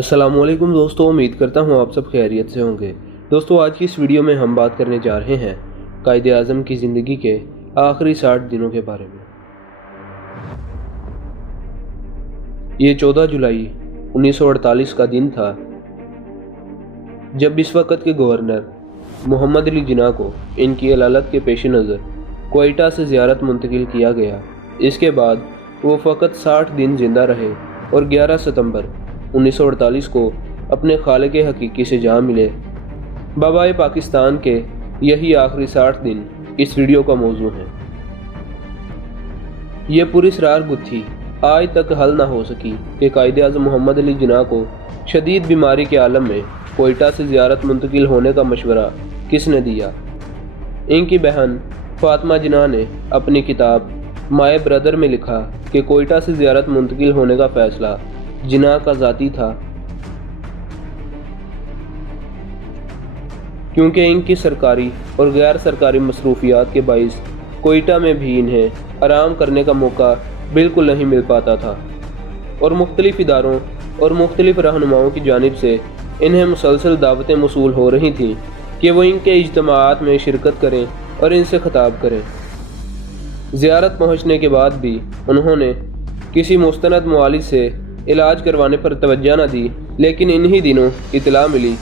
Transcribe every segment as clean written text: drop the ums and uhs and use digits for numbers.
अस्सलामुअलैकुम दोस्तों, उम्मीद करता हूँ आप सब खैरियत से होंगे। दोस्तों, आज की इस वीडियो में हम बात करने जा रहे हैं कायदे आज़म की ज़िंदगी के आखिरी 60 दिनों के बारे में। ये 14 जुलाई 1948 का दिन था जब इस वक्त के गवर्नर मोहम्मद अली जिन्ना को इनकी अदालत के पेश नज़र क्वेटा से ज़ियारत मुंतकिल किया गया। इसके बाद वो फ़कत 60 दिन ज़िंदा रहे और 11 सितंबर 1948 को अपने खालिक हकीकी से जा मिले। बाबाए पाकिस्तान के यही आखिरी 60 दिन इस वीडियो का मौजू है। ये पूरी सरार गुत्थी आज तक हल ना हो सकी कि कायदे आज़म मोहम्मद अली जिन्ना को शदीद बीमारी के आलम में क्वेटा से ज़ियारत मुंतकिल होने का मशवरा किसने दिया। इनकी बहन फातिमा जिन्ना ने अपनी किताब माय ब्रदर में लिखा कि क्वेटा से ज़ियारत मुंतकिल होने का फ़ैसला जिन्ना का ज़ाती था, क्योंकि इनकी सरकारी और गैर सरकारी मसरूफियात के बाइस क्वेटा में भी इन्हें आराम करने का मौका बिल्कुल नहीं मिल पाता था और मुख्तलिफ इदारों और मुख्तलिफ रहनुमाओं की जानिब से इन्हें मुसलसल दावतें मौसूल हो रही थीं कि वो इनके इज्तिमाआत में शिरकत करें और इनसे खिताब करें। ज़ियारत पहुँचने के बाद भी उन्होंने किसी मुस्तनद मुआलिज से इलाज करवाने पर तवज्जो न दी, लेकिन इन्हीं दिनों इतला मिली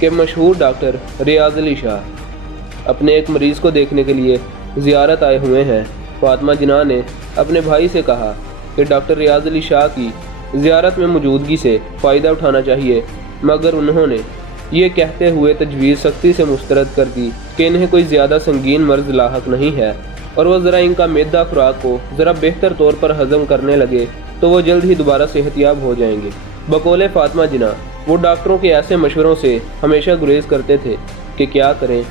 कि मशहूर डॉक्टर रियाज अली शाह अपने एक मरीज़ को देखने के लिए ज़ियारत आए हुए हैं। फातिमा जिन्ना ने अपने भाई से कहा कि डॉक्टर रियाज अली शाह की ज़ियारत में मौजूदगी से फ़ायदा उठाना चाहिए, मगर उन्होंने ये कहते हुए तजवीज़ सख्ती से मुस्तरद कर दी कि इन्हें कोई ज़्यादा संगीन मर्ज़ लाहक नहीं है और वह ज़रा इनका मैदा खुराक को ज़रा बेहतर तौर पर हज़म करने लगे तो वो जल्द ही दोबारा सेहतियाब हो जाएंगे। बकौले फातिमा जिन्ना वो डॉक्टरों के ऐसे मशवरों से हमेशा गुरेज करते थे कि क्या करें,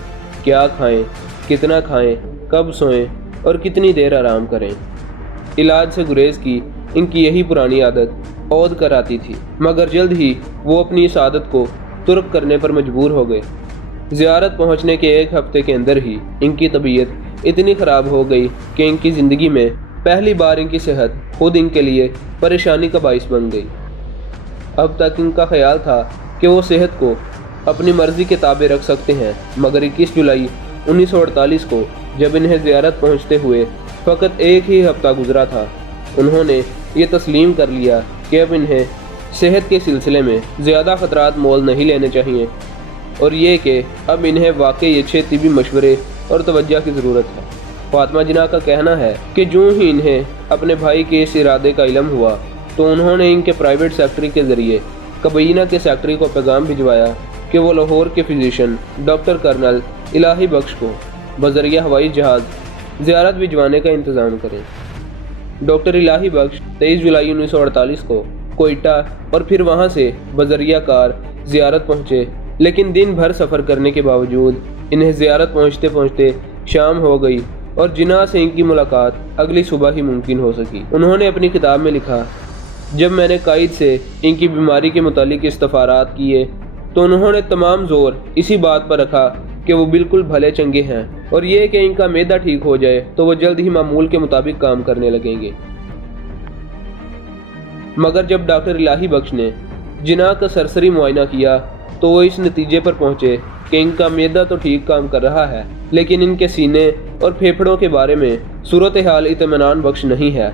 क्या खाएं, कितना खाएं, कब सोएं और कितनी देर आराम करें। इलाज से गुरेज की इनकी यही पुरानी आदत औद कर आती थी, मगर जल्द ही वो अपनी इस आदत को तुर्क करने पर मजबूर हो गए। ज़ियारत पहुँचने के एक हफ्ते के अंदर ही इनकी तबीयत इतनी ख़राब हो गई कि इनकी ज़िंदगी में पहली बार इनकी सेहत खुद इनके लिए परेशानी का बाइस बन गई। अब तक इनका ख्याल था कि वो सेहत को अपनी मर्ज़ी के ताबे रख सकते हैं, मगर 21 जुलाई 1948 को जब इन्हें ज़ियारत पहुंचते हुए फ़कत एक ही हफ्ता गुजरा था, उन्होंने ये तस्लीम कर लिया कि अब इन्हें सेहत के सिलसिले में ज़्यादा ख़तरात मोल नहीं लेने चाहिए और ये कि अब इन्हें वाकई अच्छे तिबी मशवरे और तवज्जो की ज़रूरत है। फातिमा जिन्ना का कहना है कि जो ही इन्हें अपने भाई के इस इरादे का इल्म हुआ तो उन्होंने इनके प्राइवेट सेक्रेटरी के ज़रिए कबीना के सेक्रेटरी को पैगाम भिजवाया कि वो लाहौर के फिजिशियन डॉक्टर कर्नल इलाही बख्श को बज़रिया हवाई जहाज़ ज़ियारत भिजवाने का इंतज़ाम करें। डॉक्टर इलाही बख्श 23 जुलाई 1948 को क्वेटा और फिर वहाँ से बज़रिया कार ज़ियारत पहुँचे, लेकिन दिन भर सफ़र करने के बावजूद इन्हें ज़ियारत पहुँचते पहुँचते शाम हो गई और जिन्ना से इनकी मुलाकात अगली सुबह ही मुमकिन हो सकी। उन्होंने अपनी किताब में लिखा, जब मैंने कायद से इनकी बीमारी के मुतालिक इस्तफ़ारात किए तो उन्होंने तमाम ज़ोर इसी बात पर रखा कि वो बिल्कुल भले चंगे हैं और ये कि इनका मैदा ठीक हो जाए तो वो जल्द ही मामूल के मुताबिक काम करने लगेंगे। मगर जब डॉक्टर इलाही बख्श ने जिन्ना का सरसरी मुआयना किया तो वो इस नतीजे पर पहुँचे कि इनका मैदा तो ठीक काम कर रहा है, लेकिन इनके सीने और फेफड़ों के बारे में सूरत हाल इत्मीनान बख्श नहीं है।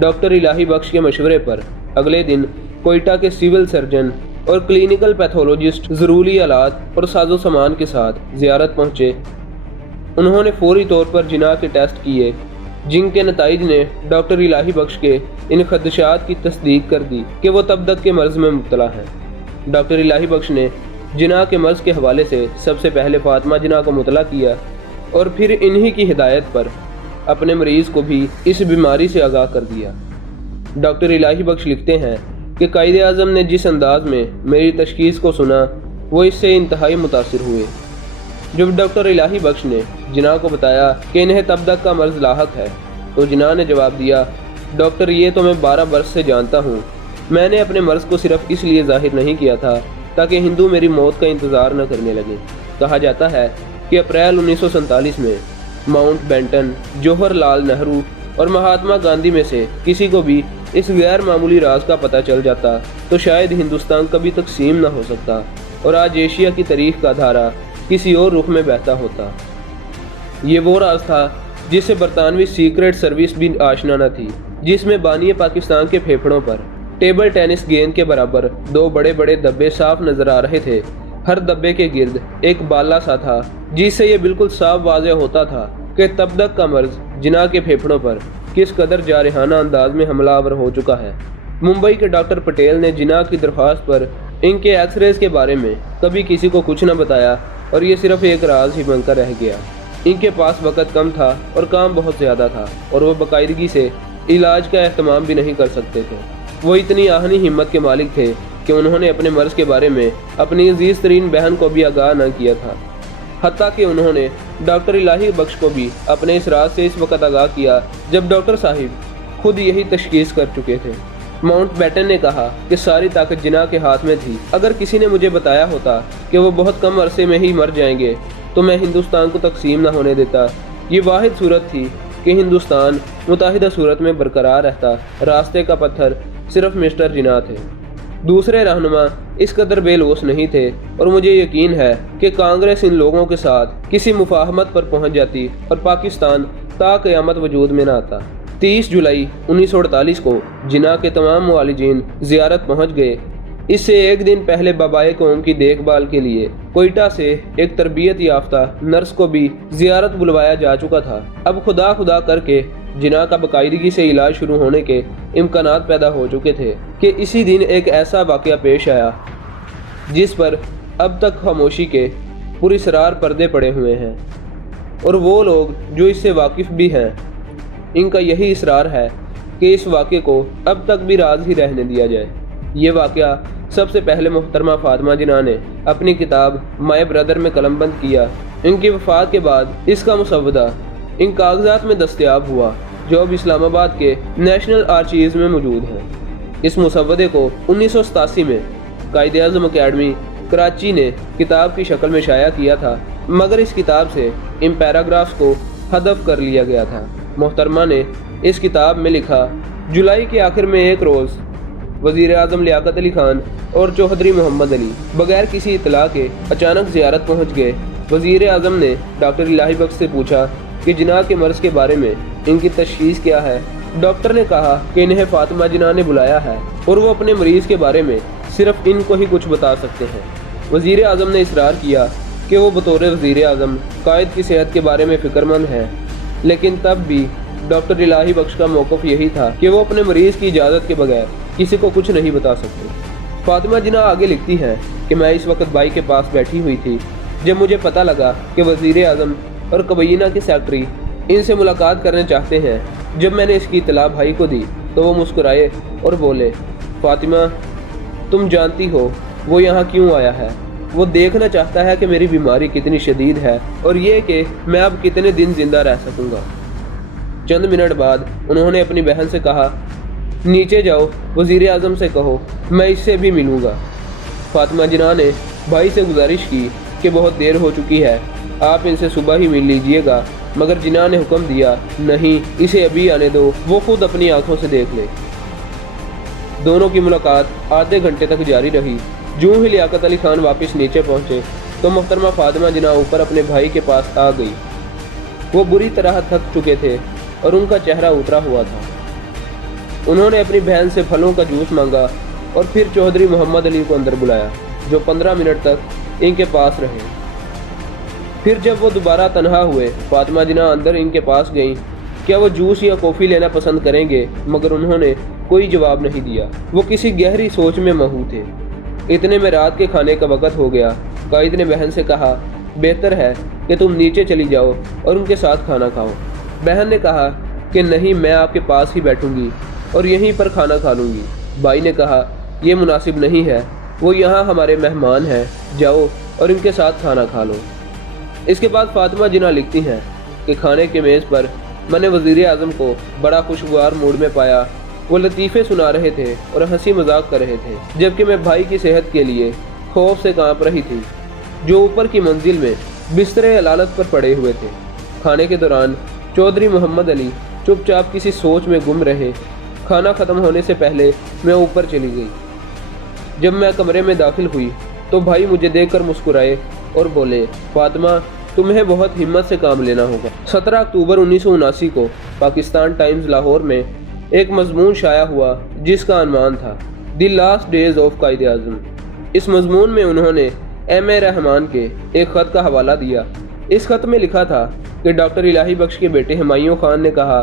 डॉक्टर इलाही बख्श के मशवरे पर अगले दिन क्वेटा के सिविल सर्जन और क्लिनिकल पैथोलॉजिस्ट ज़रूरी आलात और साजो सामान के साथ ज़ियारत पहुँचे। उन्होंने फौरी तौर पर जिन्ना के टेस्ट किए, जिनके नताइज ने डॉक्टर इलाही बख्श के इन खदशात की तस्दीक कर दी कि वो तब तक के मर्ज़ में मुब्तला हैं। डॉक्टर इलाही बख्श ने जिन्ना के मर्ज़ के हवाले से सबसे पहले फातिमा जिन्ना को मुतला किया और फिर इन्हीं की हिदायत पर अपने मरीज़ को भी इस बीमारी से आगाह कर दिया। डॉक्टर इलाही बख्श लिखते हैं कि कायदे आज़म ने जिस अंदाज में मेरी तशखीस को सुना वो इससे इंतहाई मुतासिर हुए। जब डॉक्टर इलाही बख्श ने जिन्ना को बताया कि इन्हें तब तक का मर्ज़ लाहक है तो जिन्ना ने जवाब दिया, डॉक्टर ये तो मैं 12 बरस से जानता हूँ। मैंने अपने मर्ज़ को सिर्फ इसलिए ज़ाहिर नहीं किया था ताकि हिंदू मेरी मौत का इंतज़ार न करने लगे। कहा जाता है कि अप्रैल 1947 में माउंट बेंटन, जवाहरलाल नेहरू और महात्मा गांधी में से किसी को भी इस गैर मामूली राज का पता चल जाता तो शायद हिंदुस्तान कभी तकसीम न हो सकता और आज एशिया की तारीख का धारा किसी और रुख में बहता होता। ये वो राज था जिससे बरतानवी सीक्रेट सर्विस भी आशना न थी, जिसमें बानी पाकिस्तान के फेफड़ों पर टेबल टेनिस गेंद के बराबर दो बड़े बड़े धब्बे साफ नजर आ रहे थे। हर धब्बे के गिर्द एक बाला सा था जिससे ये बिल्कुल साफ वाज़ेह होता था कि तब तक का मर्ज जिना के फेफड़ों पर किस कदर जारहाना अंदाज में हमलावर हो चुका है। मुंबई के डॉक्टर पटेल ने जिना की दरख्वास्त पर इनके एक्सरेज के बारे में कभी किसी को कुछ न बताया और ये सिर्फ एक राज ही बनकर रह गया। इनके पास वक़्त कम था और काम बहुत ज़्यादा था और वो बाकायदगी से इलाज का एहतमाम भी नहीं कर सकते थे। वो इतनी आहनी हिम्मत के मालिक थे कि उन्होंने अपने मर्ज़ के बारे में अपनी अजीज़ तरीन बहन को भी आगाह न किया था। हत्ता कि उन्होंने डॉक्टर इलाही बख्श को भी अपने इस राज से इस वक्त आगाह किया जब डॉक्टर साहिब खुद यही तशखीस कर चुके थे। माउंट बैटन ने कहा कि सारी ताकत जिना के हाथ में थी। अगर किसी ने मुझे बताया होता कि वो बहुत कम अरसे में ही मर जाएंगे तो मैं हिंदुस्तान को तकसीम न होने देता। ये वाहिद सूरत थी कि हिंदुस्तान मुताहिदा सूरत में बरकरार रहता। रास्ते का पत्थर सिर्फ मिस्टर जिना थे, दूसरे रहनुमा इस कदर बेलौस नहीं थे और मुझे यकीन है कि कांग्रेस इन लोगों के साथ किसी मुफाहमत पर पहुंच जाती और पाकिस्तान ता क़यामत वजूद में न आता। 30 जुलाई 1948 को जिना के तमाम मुआलिजीन ज़ियारत पहुंच गए। इससे एक दिन पहले बाबाए कौम की देखभाल के लिए कोयटा से एक तरबियत याफ्ता नर्स को भी ज़ियारत बुलवाया जा चुका था। अब खुदा खुदा करके जिना का बाकायदगी से इलाज शुरू होने के इम्कानात पैदा हो चुके थे कि इसी दिन एक ऐसा वाक़या पेश आया जिस पर अब तक खामोशी के पुरस्रार पर्दे पड़े हुए हैं और वो लोग जो इससे वाकिफ़ भी हैं इनका यही इसरार है कि इस वाक़े को अब तक भी राज ही रहने दिया जाए। ये वाक़या सबसे पहले मोहतरमा फातिमा जिना ने अपनी किताब माय ब्रदर में कलमबंद किया। इनकी वफ़ात के बाद इसका मुसव्वदा इन कागजात में दस्तयाब हुआ जो अब इस्लामाबाद के नेशनल आर्चीव्स में मौजूद हैं। इस मुसव्वदे को 1987 में कायद-ए-आज़म अकेडमी कराची ने किताब की शक्ल में शाया किया था, मगर इस किताब से इन पैराग्राफ्स को हदफ कर लिया गया था। मोहतरमा ने इस किताब में लिखा, जुलाई के आखिर में एक रोज़ वज़ीर आज़म लियाकत अली खान और चौधरी मोहम्मद अली बगैर किसी इतला के अचानक ज़ियारत पहुँच गए। वज़ीर आज़म ने डॉक्टर इलाही बख्श से पूछा कि जिना के मर्ज़ के बारे में इनकी तशख़ीस क्या है। डॉक्टर ने कहा कि इन्हें फातिमा जिना ने बुलाया है और वो अपने मरीज़ के बारे में सिर्फ इनको ही कुछ बता सकते हैं। वज़ीर आज़म ने इसरार किया कि वो बतौर वज़ीर आज़म कायद की सेहत के बारे में फ़िक्रमंद हैं, लेकिन तब भी डॉक्टर इलाही बख्श का मौक़िफ़ यही था कि वो अपने मरीज़ की इजाज़त के बगैर किसी को कुछ नहीं बता सकते। फातिमा जिना आगे लिखती हैं कि मैं इस वक्त भाई के पास बैठी हुई थी जब मुझे पता लगा कि वज़ीर आज़म और कबीना के सेक्रेटरी इनसे मुलाकात करने चाहते हैं। जब मैंने इसकी इतला भाई को दी तो वो मुस्कुराए और बोले, फातिमा तुम जानती हो वो यहाँ क्यों आया है। वो देखना चाहता है कि मेरी बीमारी कितनी शदीद है और ये कि मैं अब कितने दिन ज़िंदा रह सकूँगा। चंद मिनट बाद उन्होंने अपनी बहन से कहा, नीचे जाओ, वज़ीर आज़म से कहो मैं इससे भी मिलूँगा। फातिमा जिना ने भाई से गुजारिश की कि बहुत देर हो चुकी है, आप इनसे सुबह ही मिल लीजिएगा, मगर जिना ने हुक्म दिया, नहीं इसे अभी आने दो, वो खुद अपनी आंखों से देख ले। दोनों की मुलाकात आधे घंटे तक जारी रही। जूँ ही लियाकत अली खान वापस नीचे पहुँचे तो मोहतरमा फातिमा जिना ऊपर अपने भाई के पास आ गई। वो बुरी तरह थक चुके थे और उनका चेहरा उतरा हुआ था। उन्होंने अपनी बहन से फलों का जूस मांगा और फिर चौधरी मोहम्मद अली को अंदर बुलाया जो 15 मिनट तक इनके पास रहे। फिर जब वो दोबारा तनहा हुए, फातिमा जिना अंदर इनके पास गईं क्या वो जूस या कॉफ़ी लेना पसंद करेंगे, मगर उन्होंने कोई जवाब नहीं दिया। वो किसी गहरी सोच में महू थे। इतने में रात के खाने का वक़्त हो गया। कायद ने बहन से कहा, बेहतर है कि तुम नीचे चली जाओ और उनके साथ खाना खाओ। बहन ने कहा कि नहीं, मैं आपके पास ही बैठूंगी और यहीं पर खाना खा लूँगी। भाई ने कहा, यह मुनासिब नहीं है, वो यहाँ हमारे मेहमान हैं, जाओ और इनके साथ खाना खा लो। इसके बाद फातिमा जिना लिखती हैं कि खाने के मेज़ पर मैंने वज़ीर आज़म को बड़ा खुशगवार मूड में पाया। वो लतीफ़े सुना रहे थे और हंसी मजाक कर रहे थे, जबकि मैं भाई की सेहत के लिए खौफ से कांप रही थी, जो ऊपर की मंजिल में बिस्तरे अलालत पर पड़े हुए थे। खाने के दौरान चौधरी मोहम्मद अली चुपचाप किसी सोच में गुम रहे। کھانا ختم ہونے سے پہلے میں اوپر چلی گئی۔ جب میں کمرے میں داخل ہوئی تو بھائی مجھے دیکھ کر مسکرائے اور بولے، فاطمہ تمہیں بہت ہمت سے کام لینا ہوگا۔ 17 اکتوبر 1979 کو پاکستان ٹائمز لاہور میں ایک مضمون شائع ہوا جس کا عنوان تھا the last days of Quaid Azam. اس مضمون میں انہوں نے ایم اے رحمان کے ایک خط کا حوالہ دیا۔ اس خط میں لکھا تھا کہ ڈاکٹر الہی بخش کے بیٹے ہمایوں خان نے کہا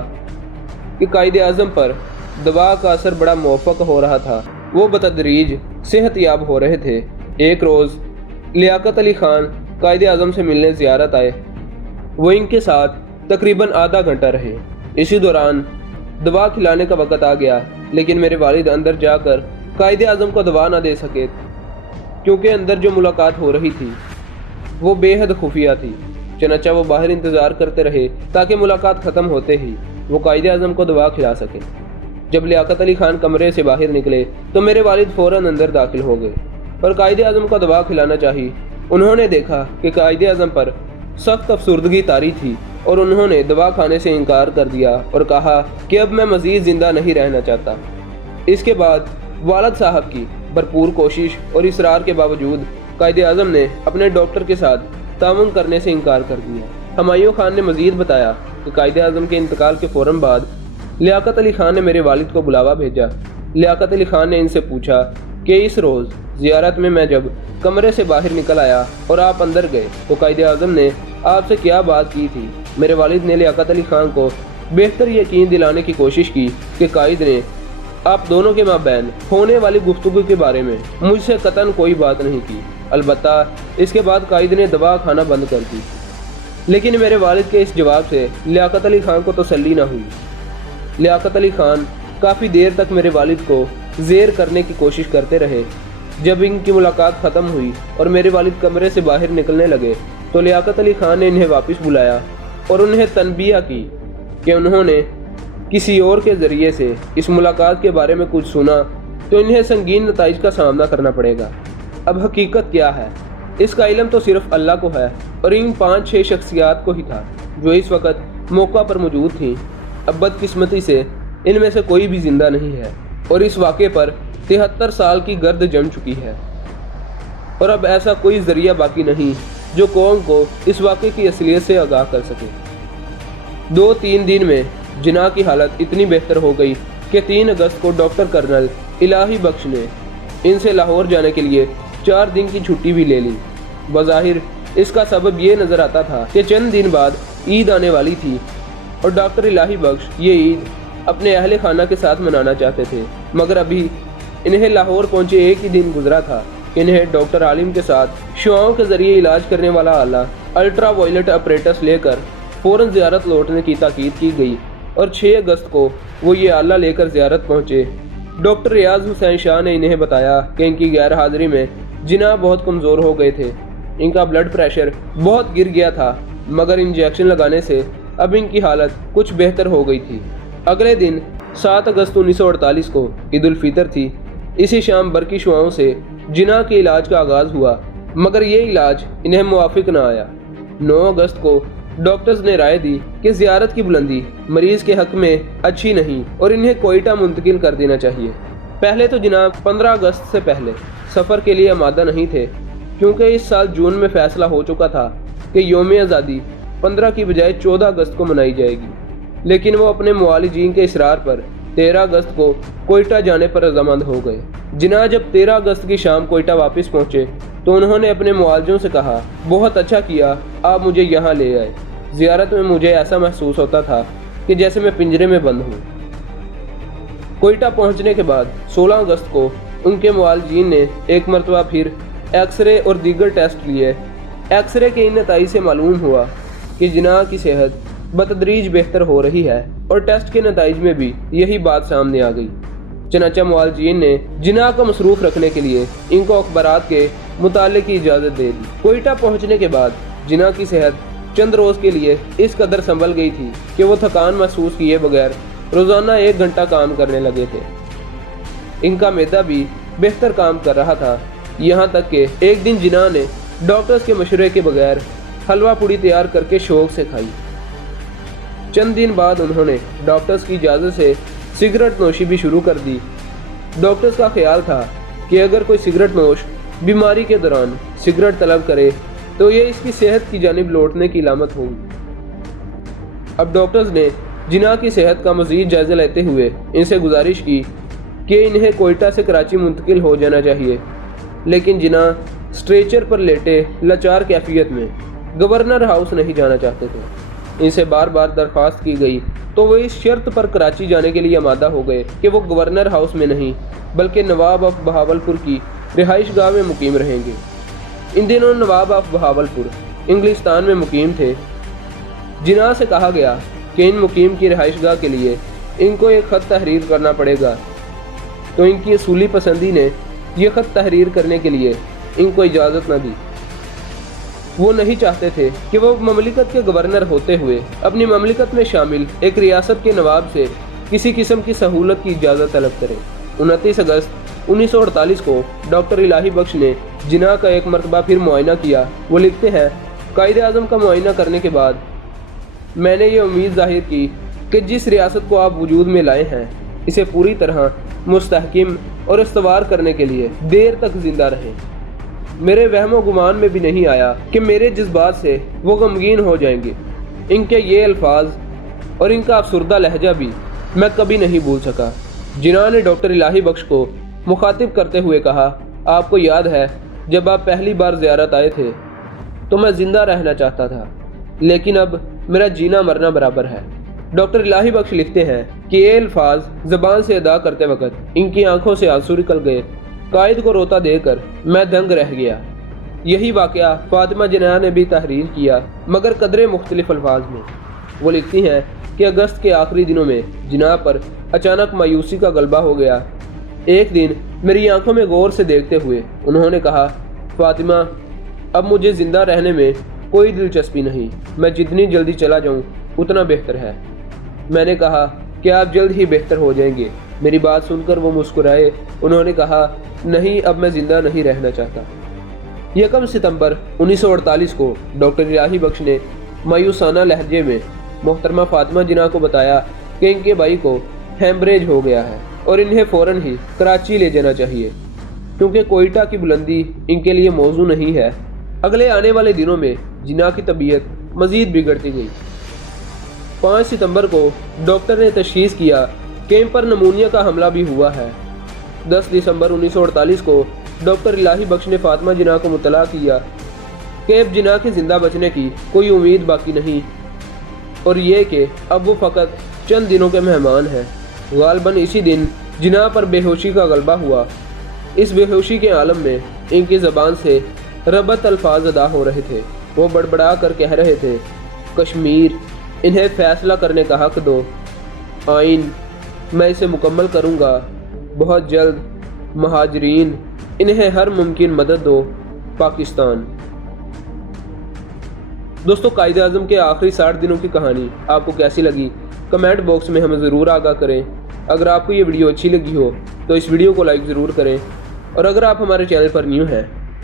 کہ قائد اعظم پر دوا کا اثر بڑا موفق ہو رہا تھا، وہ بتدریج صحت یاب ہو رہے تھے۔ ایک روز لیاقت علی خان قائد اعظم سے ملنے زیارت آئے۔ وہ ان کے ساتھ تقریباً آدھا گھنٹہ رہے۔ اسی دوران دوا کھلانے کا وقت آ گیا، لیکن میرے والد اندر جا کر قائد اعظم کو دوا نہ دے سکے کیونکہ اندر جو ملاقات ہو رہی تھی وہ بے حد خفیہ تھی۔ چنانچہ وہ باہر انتظار کرتے رہے تاکہ ملاقات ختم ہوتے ہی وہ قائد اعظم کو دوا کھلا سکے۔ جب لیاقت علی خان کمرے سے باہر نکلے تو میرے والد فوراً اندر داخل ہو گئے اور قائد اعظم کو دوا کھلانا چاہی۔ انہوں نے دیکھا کہ قائد اعظم پر سخت افسردگی طاری تھی اور انہوں نے دوا کھانے سے انکار کر دیا اور کہا کہ اب میں مزید زندہ نہیں رہنا چاہتا۔ اس کے بعد والد صاحب کی بھرپور کوشش اور اصرار کے باوجود قائد اعظم نے اپنے ڈاکٹر کے ساتھ تعاون کرنے سے انکار کر دیا۔ ہمایوں خان نے مزید بتایا کہ قائد اعظم کے انتقال کے فوراً بعد لیاقت علی خان نے میرے والد کو بلاوا بھیجا۔ لیاقت علی خان نے ان سے پوچھا کہ اس روز زیارت میں جب کمرے سے باہر نکل آیا اور آپ اندر گئے تو قائد اعظم نے آپ سے کیا بات کی تھی؟ میرے والد نے لیاقت علی خان کو بہتر یقین دلانے کی کوشش کی کہ قائد نے آپ دونوں کے مابین ہونے والی گفتگو کے بارے میں مجھ سے قطعاً کوئی بات نہیں کی۔ البتہ اس کے بعد قائد نے دوا کھانا بند کر دی۔ لیکن میرے والد کے اس جواب سے لیاقت علی خان کو تسلی نہ ہوئی۔ لیاقت علی خان کافی دیر تک میرے والد کو زیر کرنے کی کوشش کرتے رہے۔ جب ان کی ملاقات ختم ہوئی اور میرے والد کمرے سے باہر نکلنے لگے تو لیاقت علی خان نے انہیں واپس بلایا اور انہیں تنبیہ کی کہ انہوں نے کسی اور کے ذریعے سے اس ملاقات کے بارے میں کچھ سنا تو انہیں سنگین نتائج کا سامنا کرنا پڑے گا۔ اب حقیقت کیا ہے اس کا علم تو صرف اللہ کو ہے اور ان 5-6 شخصیات کو ہی تھا جو اس وقت موقع پر موجود تھیں۔ اب بدقسمتی سے ان میں سے کوئی بھی زندہ نہیں ہے اور اس واقعے پر 73 سال کی گرد جم چکی ہے اور اب ایسا کوئی ذریعہ باقی نہیں جو قوم کو اس واقعے کی اصلیت سے آگاہ کر سکے۔ 2-3 دن میں جناح کی حالت اتنی بہتر ہو گئی کہ 3 اگست کو ڈاکٹر کرنل الہی بخش نے ان سے لاہور جانے کے لیے 4 دن کی چھٹی بھی لے لی۔ بظاہر اس کا سبب یہ نظر آتا تھا کہ چند دن بعد عید آنے والی تھی اور ڈاکٹر الہی بخش یہ عید اپنے اہل خانہ کے ساتھ منانا چاہتے تھے، مگر ابھی انہیں لاہور پہنچے ایک ہی دن گزرا تھا کہ انہیں ڈاکٹر عالم کے ساتھ شعاؤں کے ذریعے علاج کرنے والا آلہ الٹرا وائلٹ اپریٹس لے کر فوراً زیارت لوٹنے کی تاکید کی گئی اور 6 اگست کو وہ یہ آلہ لے کر زیارت پہنچے۔ ڈاکٹر ریاض حسین شاہ نے انہیں بتایا کہ ان کی غیر حاضری میں جناح بہت کمزور ہو گئے تھے، ان کا بلڈ پریشر بہت گر گیا تھا، مگر انجیکشن لگانے سے اب ان کی حالت کچھ بہتر ہو گئی تھی۔ اگلے دن 7 اگست 1948 کو عید الفطر تھی۔ اسی شام برقی شعاؤں سے جناح کے علاج کا آغاز ہوا، مگر یہ علاج انہیں موافق نہ آیا۔ 9 اگست کو ڈاکٹرز نے رائے دی کہ زیارت کی بلندی مریض کے حق میں اچھی نہیں اور انہیں کوئٹہ منتقل کر دینا چاہیے۔ پہلے تو جناح 15 اگست سے پہلے سفر کے لیے آمادہ نہیں تھے، کیونکہ اس سال جون میں فیصلہ ہو چکا تھا کہ یوم آزادی 15 کی بجائے 14 اگست کو منائی جائے گی، لیکن وہ اپنے معالجین کے اصرار پر 13 اگست کو کوئٹہ جانے پر رضامند ہو گئے۔ جناح جب 13 اگست کی شام کوئٹہ واپس پہنچے تو انہوں نے اپنے معالجوں سے کہا، بہت اچھا کیا آپ مجھے یہاں لے آئے۔ زیارت میں مجھے ایسا محسوس ہوتا تھا کہ جیسے میں پنجرے میں بند ہوں۔ کوئٹہ پہنچنے کے بعد 16 اگست کو ان کے معالجین نے ایک مرتبہ پھر ایکس رے اور دیگر ٹیسٹ لیے۔ ایکس رے کے ان نتائج سے معلوم ہوا کہ جناح کی صحت بتدریج بہتر ہو رہی ہے اور ٹیسٹ کے نتائج میں بھی یہی بات سامنے آ گئی۔ چنانچہ معالجین نے جناح کو مصروف رکھنے کے لیے ان کو اخبارات کے مطالعے کی اجازت دے دی۔ کوئٹہ پہنچنے کے بعد جناح کی صحت چند روز کے لیے اس قدر سنبھل گئی تھی کہ وہ تھکان محسوس کیے بغیر روزانہ 1 گھنٹہ کام کرنے لگے تھے۔ ان کا معدہ بھی بہتر کام کر رہا تھا، یہاں تک کہ ایک دن جناح نے ڈاکٹرز کے مشورے کے بغیر حلوہ پوڑی تیار کر کے شوق سے کھائی۔ چند دن بعد انہوں نے ڈاکٹرز کی اجازت سے सिगरेट नोशी भी शुरू कर दी। डॉक्टर्स का ख्याल था कि अगर कोई सिगरेट नोश बीमारी के दौरान सिगरेट तलब करे तो ये इसकी सेहत की जानिब लौटने की अलामत होगी। अब डॉक्टर्स ने जिना की सेहत का मज़ीद जायज़ा लेते हुए इनसे गुजारिश की कि इन्हें कोयटा से कराची मुंतकिल हो जाना चाहिए, लेकिन जिना स्ट्रेचर पर लेटे लाचार कैफियत में गवर्नर हाउस नहीं जाना चाहते थे। इनसे बार बार दरख्वास्त की गई तो वो इस शर्त पर कराची जाने के लिए आमादा हो गए कि वो गवर्नर हाउस में नहीं बल्कि नवाब ऑफ बहावलपुर की रिहाइश गाह में मुकीम रहेंगे। इन दिनों नवाब ऑफ बहावलपुर इंग्लिस्तान में मुकीम थे। जिना से कहा गया कि इन मुकीम की रिहाइश गाह के लिए इनको एक ख़त तहरीर करना पड़ेगा, तो इनकी असूली पसंदी ने यह ख़त तहरीर करने के लिए इनको इजाज़त न दी। वो नहीं चाहते थे कि वो ममलिकत के गवर्नर होते हुए अपनी ममलिकत में शामिल एक रियासत के नवाब से किसी किस्म की सहूलत की इजाज़त तलब करें। 29 अगस्त 1948 को डॉक्टर इलाही बख्श ने जिना का एक मरतबा फिर मुआयना किया। वो लिखते हैं, कायदे आज़म का मुआयना करने के बाद मैंने ये उम्मीद जाहिर की कि जिस रियासत को आप वजूद में लाए हैं इसे पूरी तरह मुस्तहकिम और इस्तवार करने के लिए देर तक ज़िंदा रहें। मेरे वहमो गुमान में भी नहीं आया कि मेरे जज्बात से वो गमगीन हो जाएंगे। इनके ये अल्फाज और इनका अफसुर्दा लहजा भी मैं कभी नहीं भूल सका। जिना ने डॉक्टर इलाही बख्श को मुखातिब करते हुए कहा, आपको याद है जब आप पहली बार ज़ियारत आए थे तो मैं ज़िंदा रहना चाहता था, लेकिन अब मेरा जीना मरना बराबर है। डॉक्टर इलाही बख्श लिखते हैं कि ये अल्फाज ज़बान से अदा करते वक्त इनकी आंखों से आंसू निकल गए। कायद को रोता देकर मैं दंग रह गया। यही वाक़या फातिमा जिना ने भी तहरीर किया, मगर कदरे मुख्तलिफ अल्फाज में। वो लिखती हैं कि अगस्त के आखिरी दिनों में जिना पर अचानक मायूसी का गलबा हो गया। एक दिन मेरी आंखों में गौर से देखते हुए उन्होंने कहा, फातिमा अब मुझे ज़िंदा रहने में कोई दिलचस्पी नहीं, मैं जितनी जल्दी चला जाऊँ उतना बेहतर है। मैंने कहा कि आप जल्द ही बेहतर हो जाएंगे। मेरी बात सुनकर वो मुस्कुराए। उन्होंने कहा, नहीं अब मैं ज़िंदा नहीं रहना चाहता। 1 सितंबर 1948 को डॉक्टर इलाही बख्श ने मायूसाना लहजे में मोहतरमा फातिमा जिना को बताया कि इनके भाई को हेमरेज हो गया है और इन्हें फ़ौरन ही कराची ले जाना चाहिए, क्योंकि कोयटा की बुलंदी इनके लिए मौजू नहीं है। अगले आने वाले दिनों में जिना की तबीयत मज़ीद बिगड़ती गई। 5 सितंबर को डॉक्टर ने तशख़ीस किया कि इन पर नमूनिया का हमला भी हुआ है। 10 दिसंबर 1948 को डॉक्टर इलाही बख्श ने फातिमा जिना को मुतला किया कि अब जिना के ज़िंदा बचने की कोई उम्मीद बाकी नहीं, और ये कि अब वो फ़कत चंद दिनों के मेहमान हैं। गालबन इसी दिन जिना पर बेहोशी का गलबा हुआ। इस बेहोशी के आलम में इनकी ज़बान से रबत अल्फाज अदा हो रहे थे। वो बड़बड़ा कर कह रहे थे, कश्मीर इन्हें फ़ैसला करने का हक़ दो, आइन मैं इसे मुकम्मल करूँगा, बहुत जल्द महाजरीन इन्हें हर मुमकिन मदद दो, पाकिस्तान। दोस्तों, कायदे आज़म के आखिरी 60 दिनों की कहानी आपको कैसी लगी कमेंट बॉक्स में हमें ज़रूर आगाह करें। अगर आपको ये वीडियो अच्छी लगी हो तो इस वीडियो को लाइक ज़रूर करें, और अगर आप हमारे चैनल पर न्यू हैं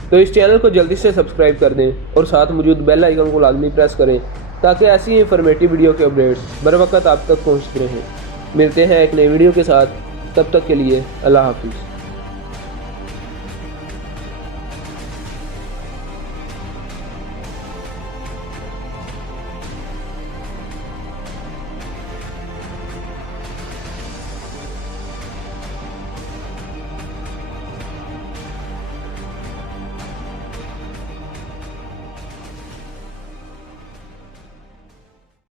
तो इस चैनल को जल्दी से सब्सक्राइब कर दें और साथ मौजूद बेल आइकन को लाजमी प्रेस करें ताकि ऐसी इंफॉर्मेटिव वीडियो के अपडेट्स बर वक्त आप तक पहुँचते रहें। मिलते हैं एक नई वीडियो के साथ, तब तक के लिए अल्लाह हाफिज़।